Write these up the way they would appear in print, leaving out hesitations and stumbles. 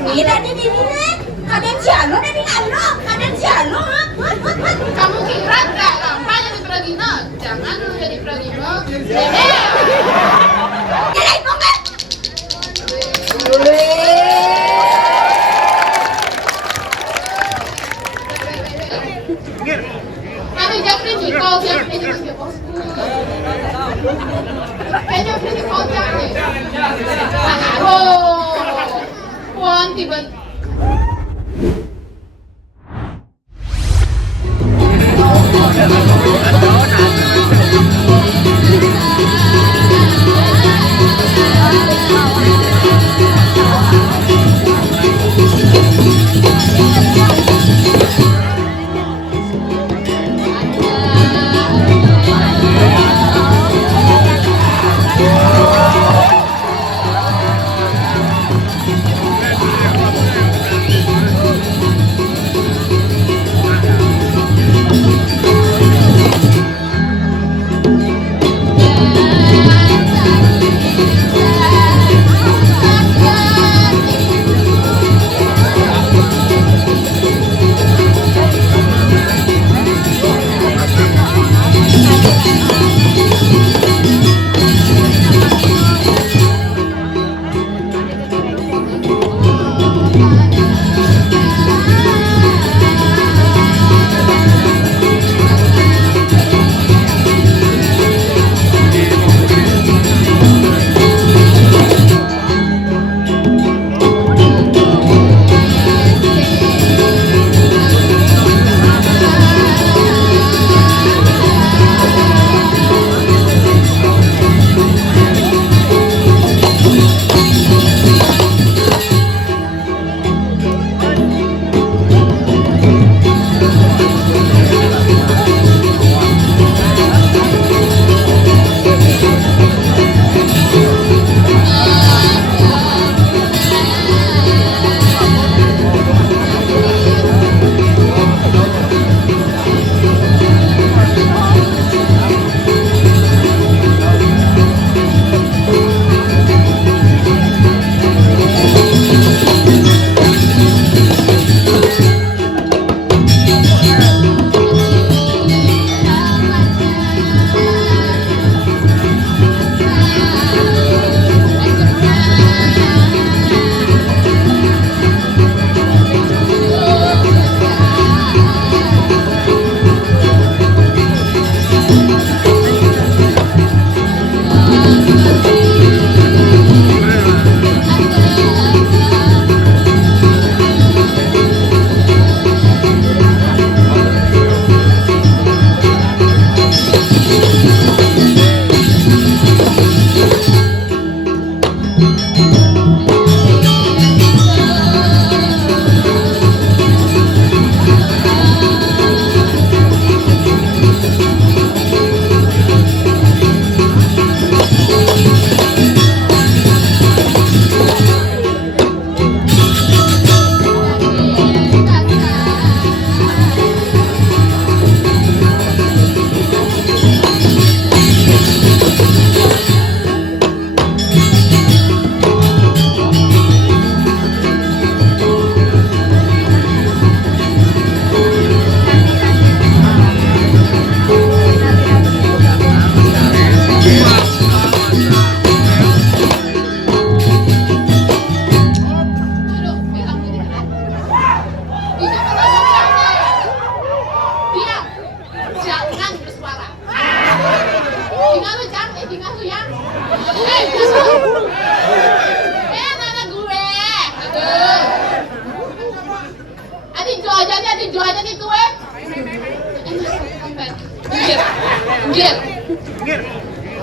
Ini. Kalian sialo dari alo, kalian sialo. Kamu kira nggak gampang jadi Pragino? Jangan lu jadi Pragino. Jadi kok Kami Jeffrey nih, kau Jeffrey nih masih bosku. Jeffrey nih kau Jeffrey. Wah, tiba.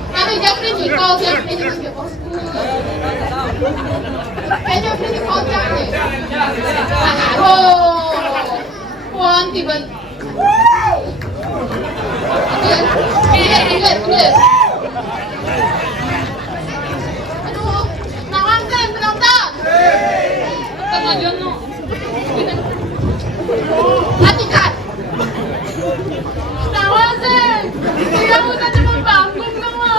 Kami Jeffrey nih, kau Jeffrey nih masih bosku. Jeffrey nih kau Jeffrey. Wah, tiba. Clear. Aduh, penonton. Kemajuan no. Matikan. Nawasin. Dia udah cuma bangun kamu.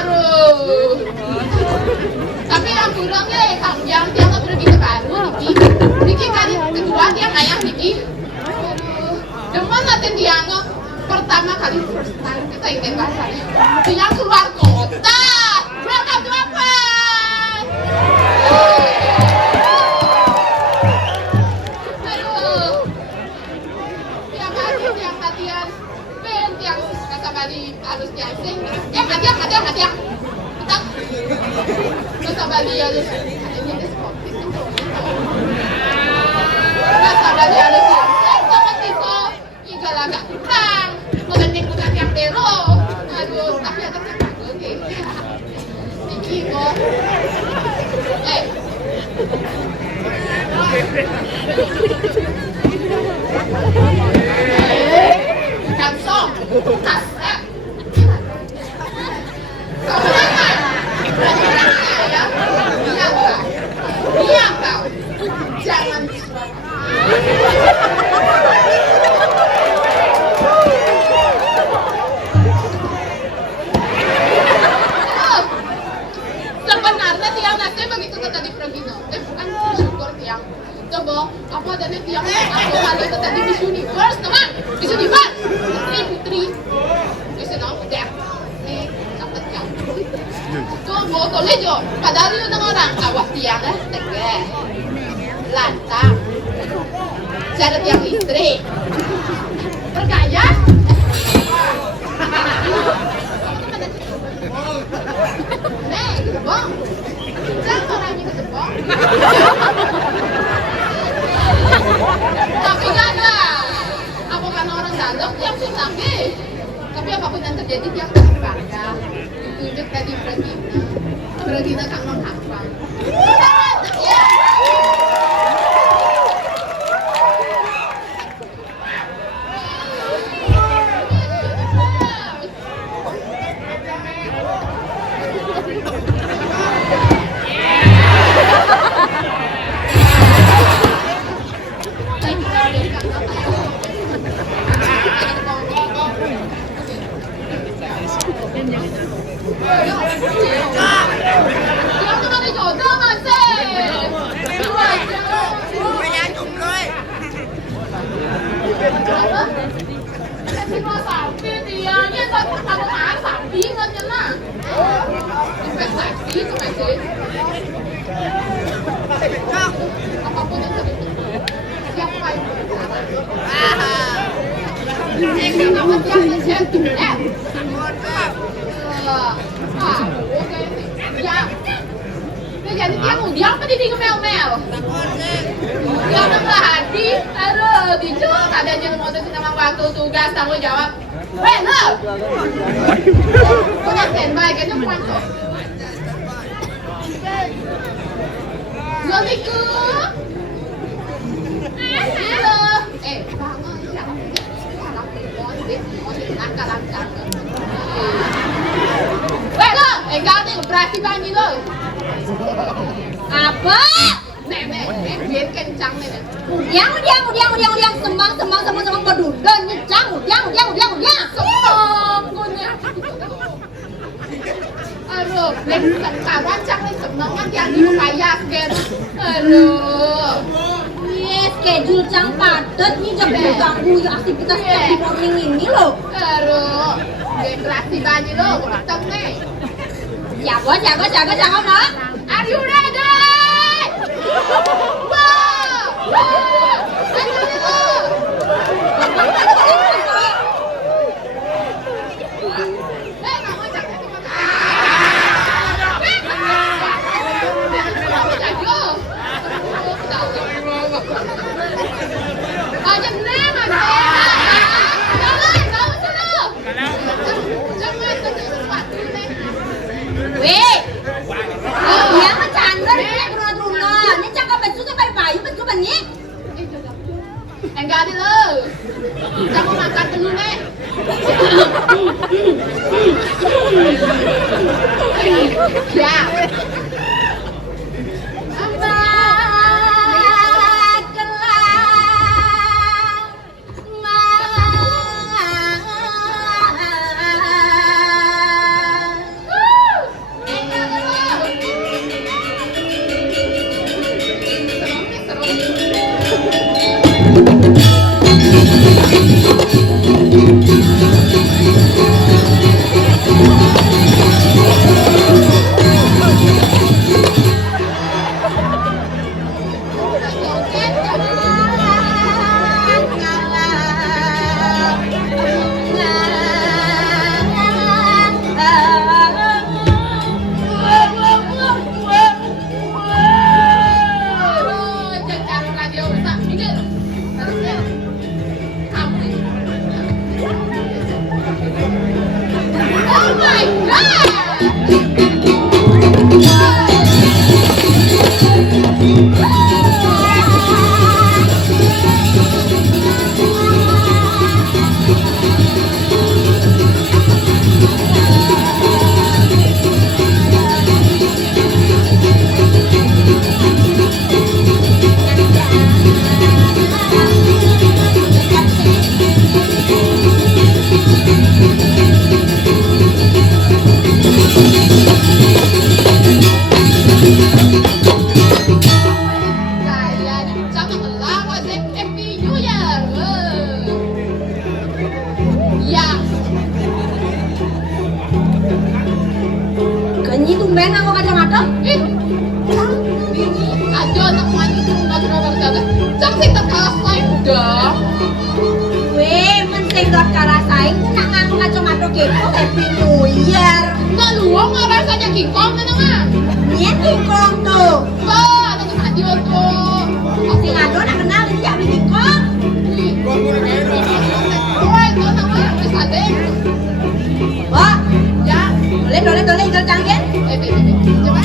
Aduh. Tapi yang kurangnya yang dia nggak pergi ke baru, Niki kali kedua dia ngayah Niki. Aduh. Demen nanti dia nggak pertama kali first time kita ingin bahasanya. Dia keluar kota. Welcome to apa? Aduh. Tiap hari tiap latihan, tiap kata balik harus jasing. Hati-hati. Kata balik harus adanya sportif itu. Kata balik harus jasing sama tiko. Iga agak kurang. Mengenai bukan yang tero. Aduh, tapi ada yang bagus nih. Niki kok. Kansong, kasar. Diam kau. Jangan sebenarnya tiang nasi begitu kata di Progino. Bukan bersyukur tiang. Coba apa adanya tiang aku kali itu tadi Miss Universe, teman. Miss Universe. Putri. Bisa dong, udah. Sampai tiang. Coba toleh jo. Padahal itu orang awak tiang tegeh. Lantang. Cara tiang istri. Bergaya. Bang, jangan orangnya ke Jepang. Tapi gak ada. Aku karena orang dalam tiap susah deh. Tapi apapun yang terjadi tiap tetap bangga. Ditunjuk tadi Regina Kang Non Hafang. Jadi dia apa di mel-mel? Dia nambah hati, aduh, dijung ada aja ngurusin sama waktu tugas tanggung jawab. Weh, lo! Punya standby, kayaknya panco. Loliku! Halo! Bangun, siapa punya? Langkah-langkah. Weh, lo! Kau nih, operasi bani lo. Apa? Biar kencang nih. Udiang, sembang pedudun, nyecang, udiang. Sembang, gunya. Aduh, bukan kawan, cang nih sembang kan yang di kayak kan. Aduh. Yes, schedule cang padat nih jam ganggu aktivitas di morning ini loh. Aduh, generasi bani lo, ketemu nih. Jago nak. Are you ready? Wow! Enggak ada lo. Kamu makan dulu nih. Ya. Oh my Kalian sama ngelawan Happy New Year. Ya, Kenyi tumben aku kacamata. ini aja anak mandi ke rumah baru jaga. Jangan sih terkalah lain dong. Weh, mensenggot cara saing ku nak nganggo kacamata kepo Happy New Year. Nggak luang nggak rasanya kingkong kan nggak? Nien kingkong tuh. Oh, ada tuh radio tuh. Sing ado nak kenal ini jak kingkong. Oh, itu nama wis ada. Wah, Ya, dole ikan canggen. coba.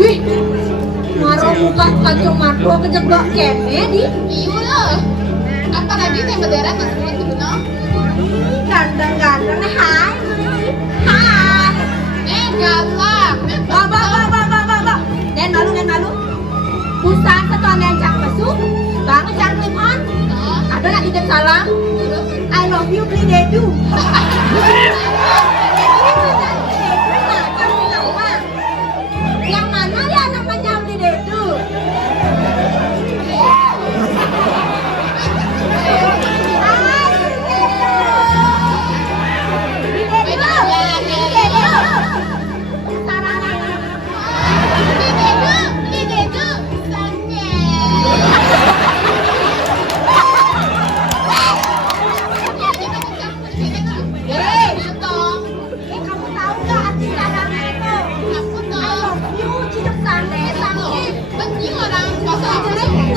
Wih, maro muka kacamata kejeblok kene di. Iya loh. Apalagi teh bendera nggak sulit dulu no. Ganteng-ganteng, hai. Hai. Galak. Ba. Nen malu. Busan setuan cang masuk, banget cang limon. Oh, Ada nak titip salam. terus. I love you, beli dedu. Yang mana ya namanya beli dedu? Kamu tahu nggak arti salamnya itu? I love you, ciduk sane, sange.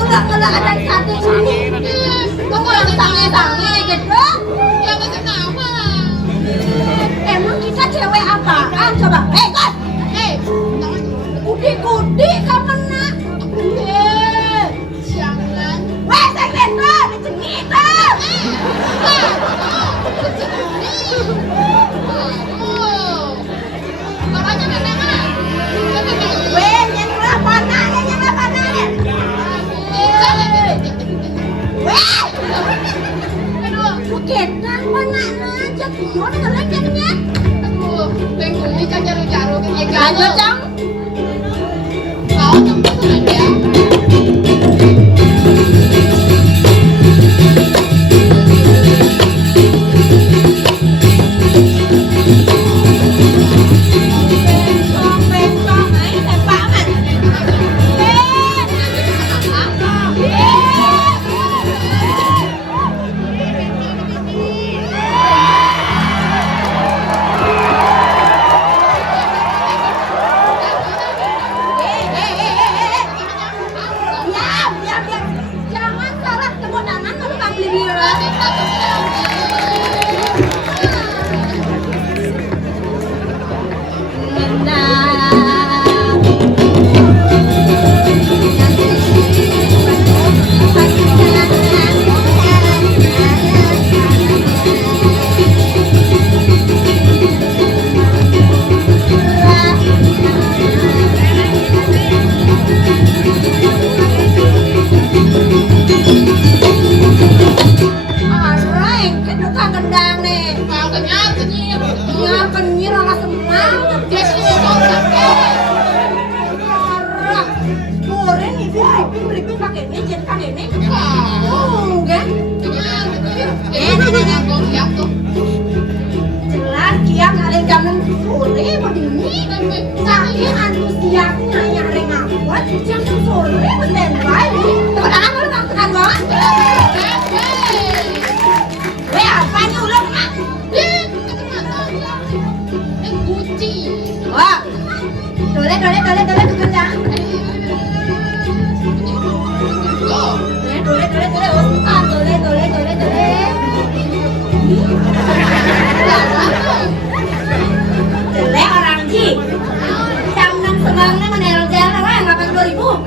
Enggak ada sate sini. Kamu yang sange gitu? Emang kita cewek apaan? Coba, kos. Kudi kamu nak. Weh, sekretar, dicengit Weh, nyerah panahnya. Weh, buketan panahnya aja. Gimana kalian jadinya? Aduh, tengkulnya jaru-jaru kan ini jadi kan ini. Wow. Oh, kan? Kau siap tuh. Jelas dia hari jam sore begini. Saya antusiasnya nyari ngapot jam sore standby. Tekan lu tekan banget. Weh apa ini ulang ah? Gucci. Wah, dole bekerja. Dole, Ustaz, dole. Jelek orang Ji. Jam 6 sebangnya menerol jalan weh 82.000.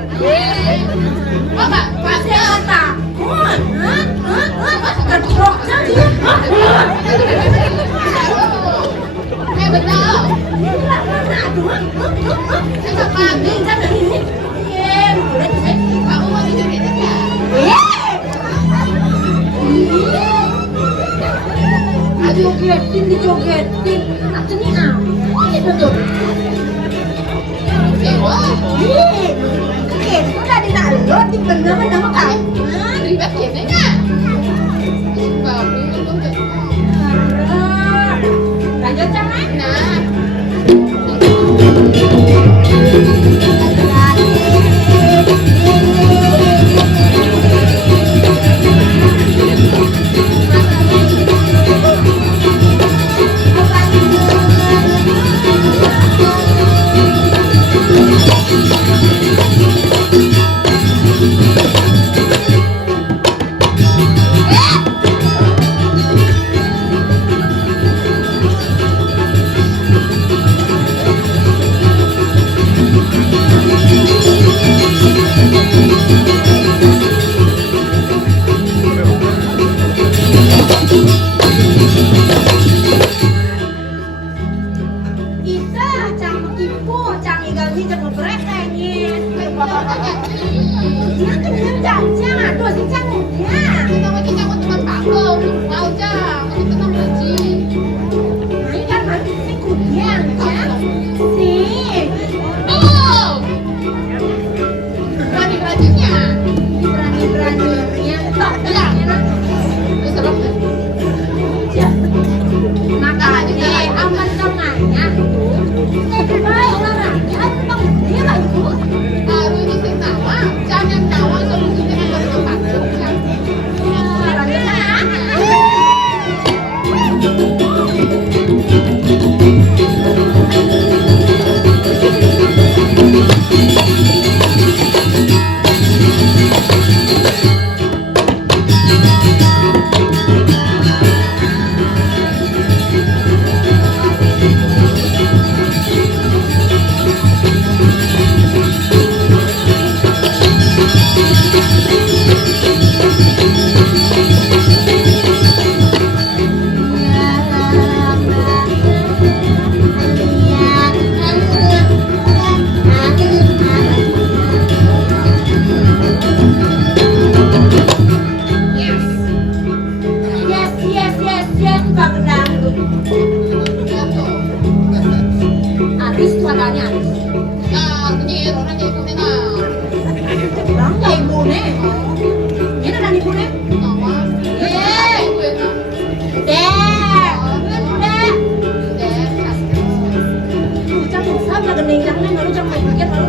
Bapak, Pasti takut. Kedroknya dia. betul. Gila mana tuh? Saya pagi. Kan ini. Boleh tuh. Kamu mau dijogetin nggak? Dijogetin. Artinya apa itu tuh? Wah, Udah ditaruh, bener nama kamu. ribet ya nggak? Babi itu tuh. Lanjut cara. Nah, Isa, cang ibu, cang igal ni cang mereka ini. Dia kan jajang, aduh si cang ya. kita mau teman panggung. Mau cang, kamu tenang aja. Ini kan masih si kudian ya. Si. Oh, berani-beraninya. Berani-beraninya. Tok bilangnya. Terus serem nggak? Makanya aman tengahnya tuh. Baik olahraga, emang dia lah itu. Baru ini sih nama, jangan tawa solusinya dengan teman panggung. Cang. Yes, Pak Dangdut. Habis suaranya habis. Nah, begini orang kayak gini nah. Bang, ya ibu nih. Ini ada ibu nih. Nama, Eh, gue nah. deh, deh. Cang usah lah gendeng cangnya, lalu cang main pikir lalu.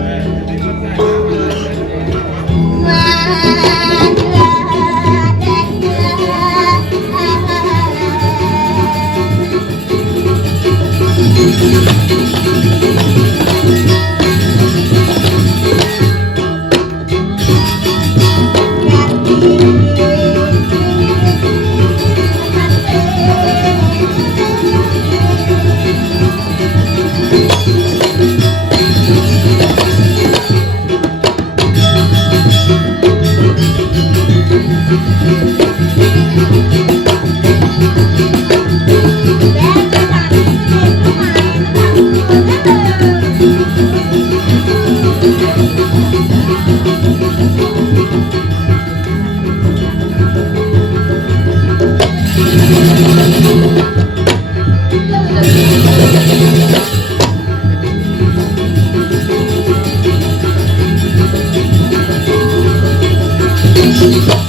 Jangan kok.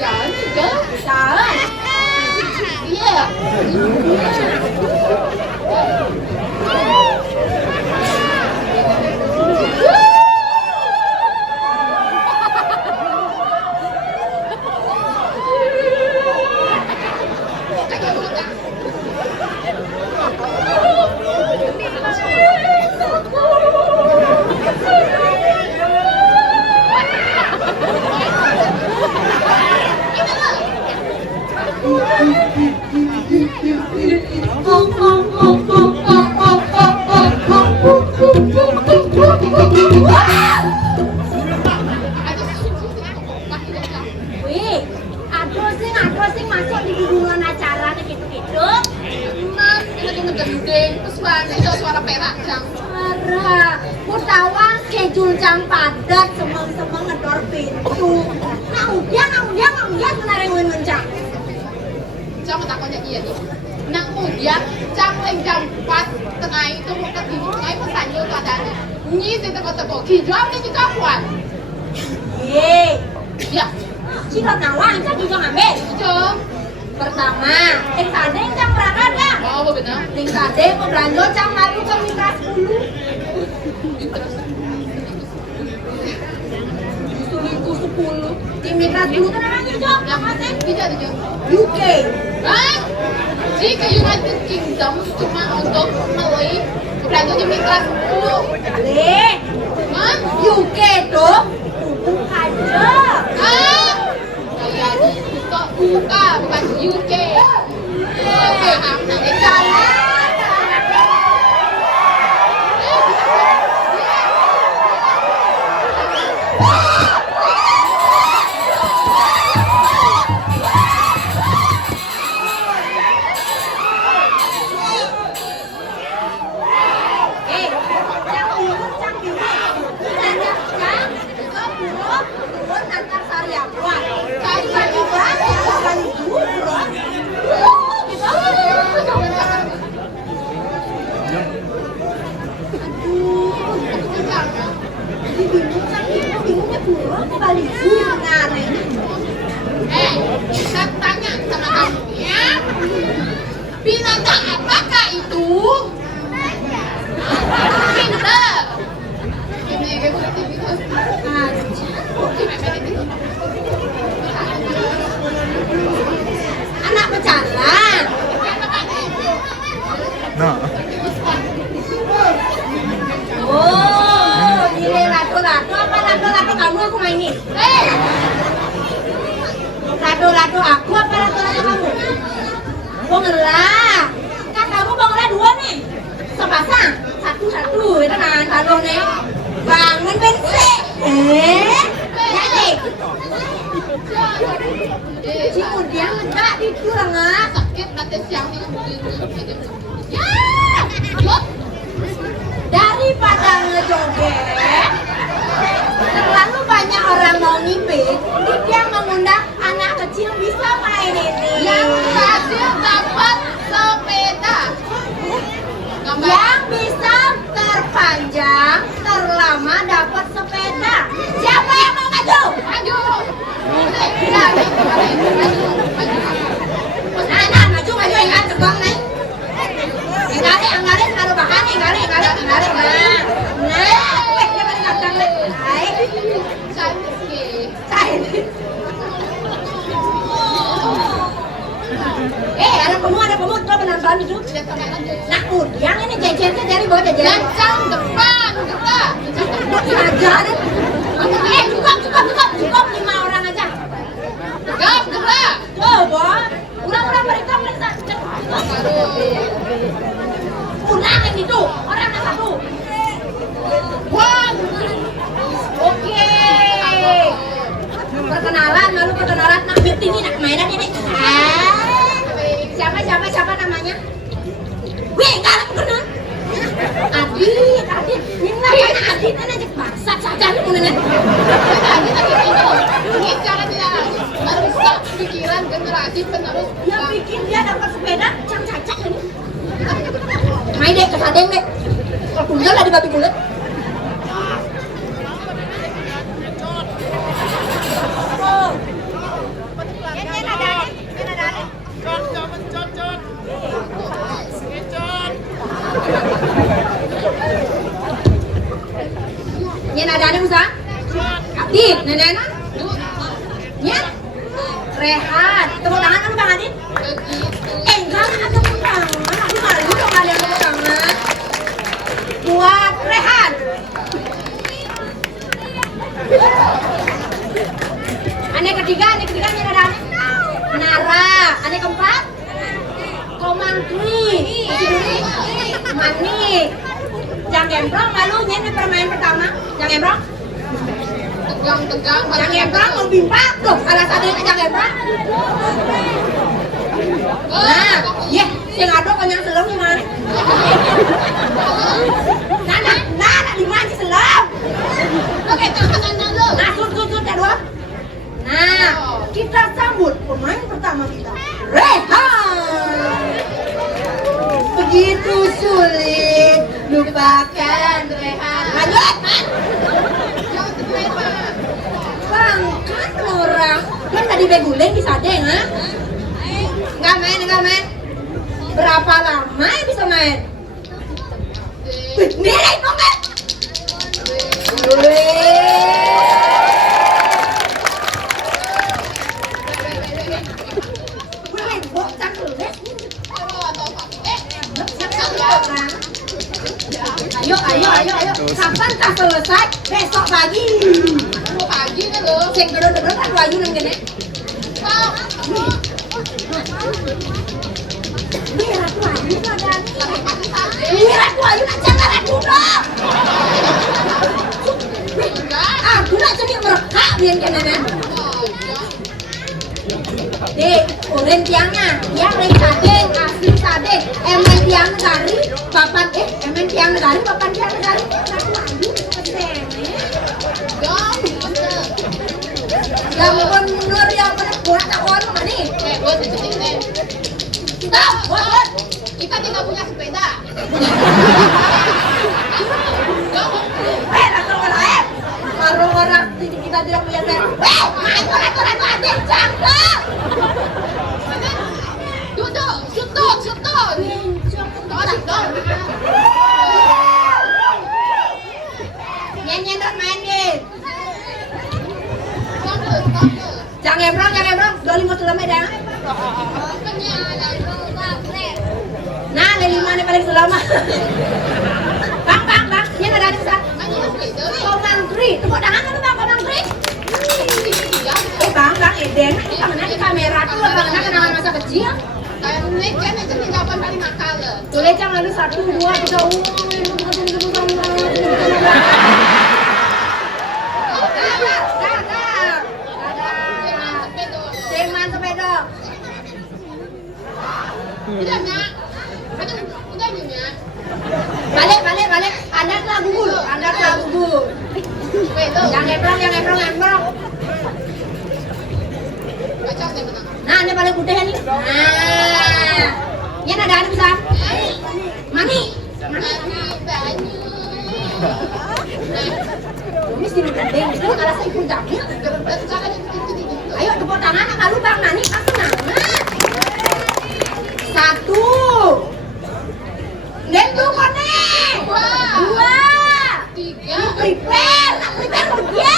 Jangan juga. Jangan. Iya. Wih, aduh sing masuk di hubungan acara nih gitu-gitu. Mas, kita cuma gendeng, terus itu suara perak jang. Parah, ku tawang schedule jam padat, semeng-semeng ngedor pintu. Ngaudian senareng ngencang. Jang takutnya iya nih. Nah kemudian jam jam 4 tengah itu mau ke sini tengah pesan yo keadaannya. Ini sih teko-teko, hijau nih juga kuat. Yeay, Ya, silot nawang, saya juga ngambil. hijau. Pertama, yang tadi yang jam berapa dah? Oh, apa benar? Yang tadi mau belanja jam lalu ke Mitra 10. Suliku 10. Di Mitra 10 kan namanya Jok, apa sih? Tidak, tidak. UK. Hah? Jika United Kingdom cuma untuk membeli belanja di Mitra 10. Leh, Hah? UK tuh hubung aja. Ah? Kayak kok buka, bukan UK. Paham, nanti jalan. Yang urut, yang biru. Yang buruk, turun antar Sariawan. Tiba-tiba, kembali buruk. Bingungnya buruk, kembali buruk. Saya tanya sama kamu ya. Binatang apakah itu? Pintar. Ini kayak berarti gitu. Anak pecalang. Nah, Oh, nilai rado-rado apa rado-rado kamu aku mainin? Rado-rado aku apa rado-rado kamu? Bongelah. Kan kamu bongelah 2 nih. Sepasang. Satu-satu itu kan rado nih. Bangun bensin. Jadi. Cimun dia enggak dikurang ah. Sakit nanti siangnya ya. Yuk. Daripada ngejoget, terlalu banyak orang mau ngipin, dia mengundang anak kecil bisa main ini. Yang berhasil dapat sepeda. Yang bisa terpanjang, terlama dapat sepeda. Siapa yang mau maju? Maju. Nah, maju yang terbang nih. Anggarin, kalau bahan anggarin. Nah, dia pada ngakang nih. Baik. Cantik sih. Ada kamu tuh penonton itu. Lihat kamera aja. Nah, yang ini jajannya dari bawah jajan. Lancang depan, kita. Saja deh. Cukup 5 orang aja. Gap, gerak. Coba. Ulang mereka. Ulang yang itu. Orangnya 1. One. Oke. Perkenalan. Nak meeting ini nak mainan ini. Siapa namanya? Weh, enggak aku kenal. Adit. Ini namanya Adit, aja bangsat saja nih nenek. Ini cara dia merusak pikiran generasi penerus. Dia bikin dia dapat sepeda cacak ini. Main deh, kesadeng deh. Kalau kuliah lah di babi kulit. Nyen ada usaha? Adit, nenek. Nyen, Rehat. Tepuk tangan kan Bang Adit? Enggak, ada tepuk tangan. Aku malu dong kalian tepuk tangan. Buat Rehat. Ane ketiga nyen ada ane. Nara. Ane keempat? Komangkri. Manik. Jang Gemprong lalu nyen permain pertama. Jang Gemprong. Tegang. Jang Gemprong mau bimpak tuh. Salah satunya Jang Gemprong. Nah, ya, sing ado konyang selong gimana? Nah, di mana selong? Oke, tangan dulu. Nah, sud ya dua. Nah, kita sambut pemain pertama kita, Rehan. Begitu sulit lupakan Rehan. Lanjut, Jangan terlempar. bangkan orang. Kan tadi beguling di sadeng, ha? Enggak main. Berapa lama bisa main? Nilai banget. Ayo. Kapan tak selesai? Besok pagi. Pagi nih lo. Sing gedor-gedor kan waju nang kene. Wirat waju ada. Wirat waju nak jangan aku dong. Aku nak jadi mereka biar kene. Dek, urin tiangnya, tiang lagi sadeng, asli sadeng, emen tiang negari, papan emen tiang negari, papan tiang negari, aku lagi, yang bener yang bener buat takon mana nih? Buat dicuci nih. Buat. Kita tidak punya sepeda. Langsung kalau orang kita tidak punya sepeda. Main koran mati, jangan. Duduk, sutut. Nyanyi main nih. Tunggu. Jangan embrong, doli mau selama dah. Nah, lima nih paling selama. Bang, ini ada di sana. Komangkri, tepuk tangan kan Bang Komangkri? Bang, Eden, tangannya di kamera tuh, tangannya kenangan masa kecil. Kayak naik kan itu di jawaban paling nakal. Boleh jangan lalu 1, 2, 3, Teman sepeda. Udah nak. Udah nyonya. Balik. Anda telah gugur. Yang embrong. Baca saya menang. Nah, ini paling putih nih. Nah, ini ada bisa. Mani. Ini sih gede. Itu kalau saya ikut jamil. Ayo tepuk tangan, kalau Bang Mani pas semangat. 1. Lentu kone. 2. 3. Prepare kerja.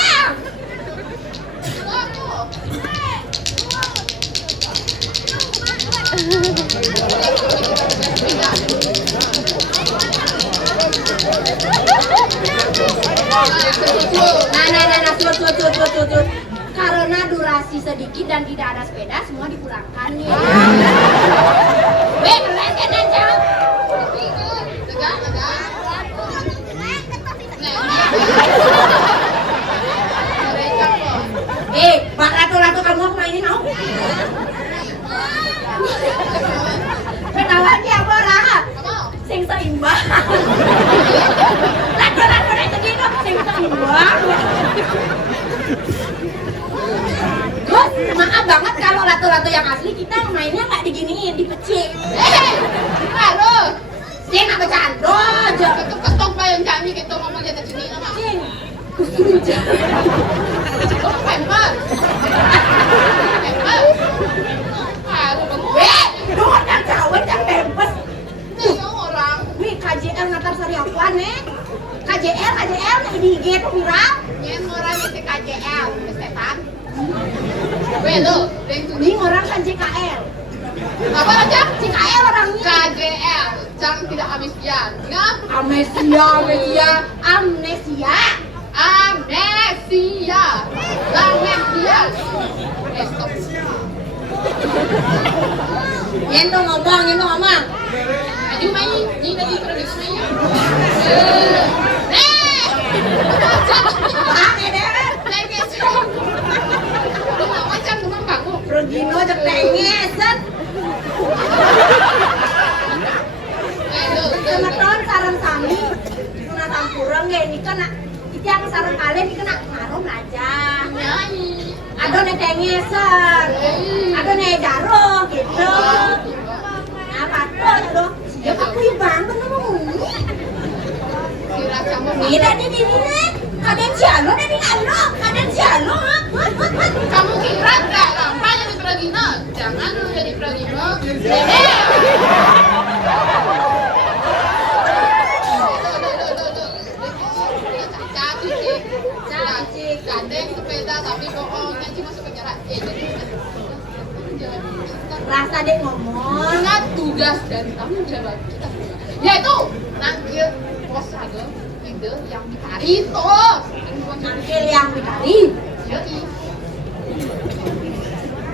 Sud. Karena durasi sedikit dan tidak ada sepeda, semua dipulangkan nih. Weh, keren kan aja. Tegak. Pak Ratu kamu mau mainin mau? Kenalan dia apa rahat? Sing seimbang. Ratu itu gitu, sing seimbang. Gus, maaf banget kalau ratu-ratu yang asli kita mainnya nggak diginiin, dipecik. Halo. Sing nak bercanda aja. Ketok bayang kami kita ngomong jatuh sini nama. Sing, kusuja. Oh, pemper. Halo, kamu. Doang kan cawan dan pempes. Orang. Wih, KJL ngatar sari apaan nih? KJL nih di IG tuh viral. Nyen orang itu KJL, setan. Weh lo, Ini orang kan JKL. apa aja? JKL orangnya. KJL, jangan tidak amnesia. Ingat? Amnesia. Stop. Nyen tuh ngomong. Aduh main, ini tadi produk main. Apaan ya, Deren? Macam teman kamu. Regino cek tengesan. Kebetulan sarang sami. Kena tampurang ya, ini kena. Itu yang sarang kalian, ini kena ngarum aja. Ada nih tengesan. Ada nih jarum, gitu. Apa tuh, aduh. Ya aku ibang, ngomong. Ini tadi di sini. Kadang sialo, kadang sialo. Kamu kira nggak gampang jadi Pragino? Jangan lu jadi Pragino. Gandeng sepeda tapi bohongnya cuma sepeda. Rasa deh ngomong. Ingat tugas dan tanggung jawab kita, yaitu nangkil pos ada ide yang dicari tuh. Nangkil yang dicari. Jadi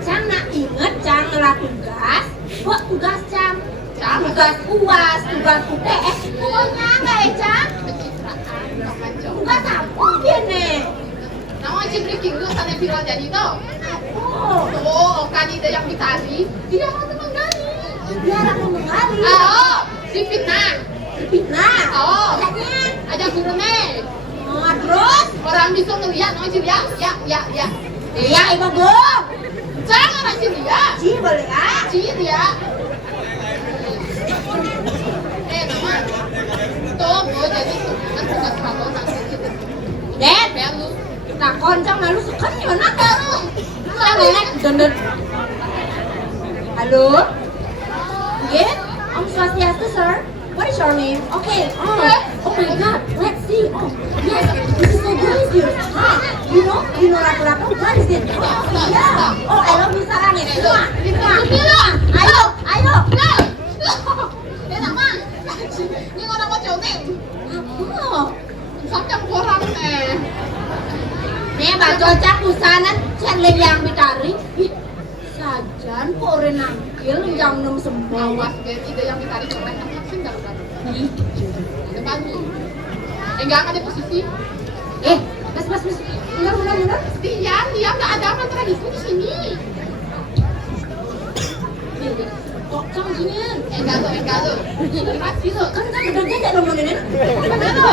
Cang nak inget Cang ngelah tugas. Buat tugas Cang. Tugas UAS, tugas UTS. Pokoknya nggak ya Cang? pencitraan remaja. Tugas apa dia nih? Nama breaking news sana viral jadi tuh. Oh, Oh, kan ide yang dicari dia mau menggali. biar aku mengali. Si fitnah. Fitnah. Oh, Katanya. ada gurunya. Oh, terus? Orang bisa ngeliat, nama Cilia, ya. Iya, ibu bu. Jangan orang Cilia. Ci boleh ya? Cilia. Nama. Tuh, mau jadi kan tugas kamu nanti kita. Dad, Ya lu. tak koncang malu suka nih mana? Lalu. Nenek, dendet. Halo? Yeah? Om Swastiastu, sir. What is your name? Okay. Oh my God. Let's see. Oh, yes. This is so delicious. You know ratu-ratu. What is it? Oh, yeah. Oh, I love you, Sarah. Ayo. Nama. Ini orang mau cobain. Oh. Sampai orang nih. Nih, baca cak usahanan challenge yang dicari. Sajan kok orang nangkil jam 6 semua. Awas, guys. Ide yang dicari cobain. Sing kalau kan. Depan nih. Enggak ada posisi. Mas. Benar. Diam, nggak ada apa tradisi di sini. Kok sama ginian? Enggak tuh. Kasih tuh. Kan udah jajak dong ini. Mana lo?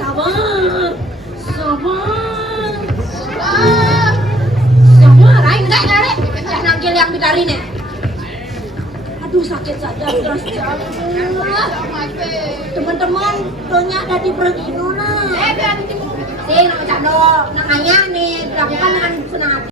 Apa? Sabar. Lain enggak nyari. Yang nangkil yang dicari nih. Aduh sakit saja terus teman-teman donya ada di Pragino lah. Biar nanti mau Sing, nak bercanda, nak ayah nih, dilakukan dengan senang hati.